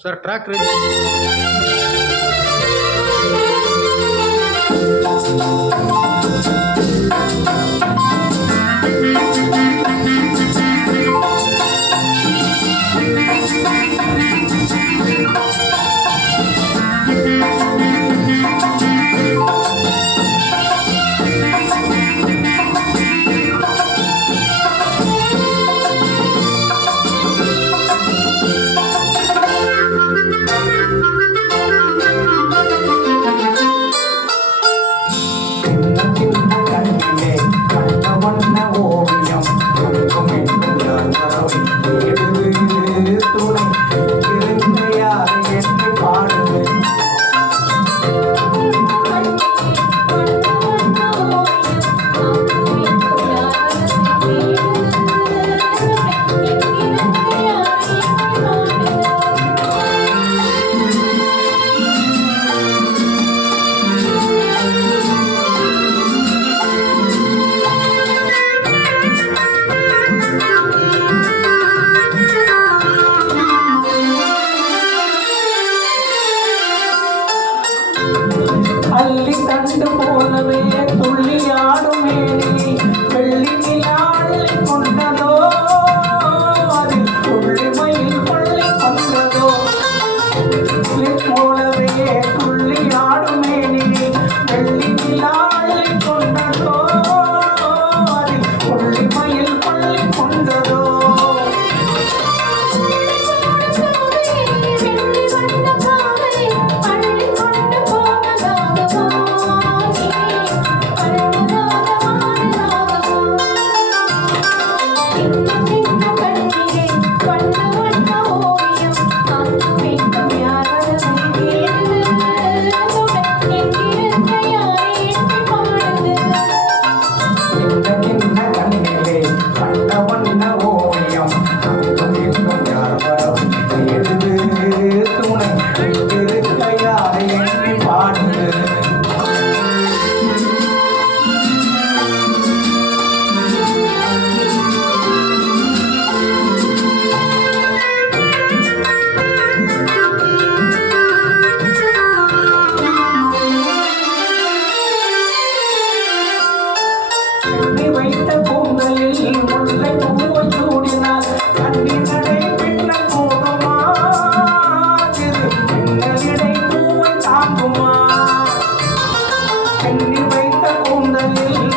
Sir track ready. அள்ளி தண்டு போலவே துள்ளி ஆடும் மேனி வெள்ளி நிலா அள்ளி கொண்டதோ அதில் துள்ளி மயில் பள்ளி கொண்டதோ போலவே துள்ளி ஆடும் மேனி வெள்ளி நிலா அள்ளி கொண்டதோ அதில் துள்ளி மயில் பள்ளி கொண்டதோ வைத்த கூந்தலில் முல்லை பூவை சூடினார் கண்ணினடை பின்ன கூடுமா பின்னலிடை பூவை தாங்குமா கண்ணி வைத்த கூந்தலில்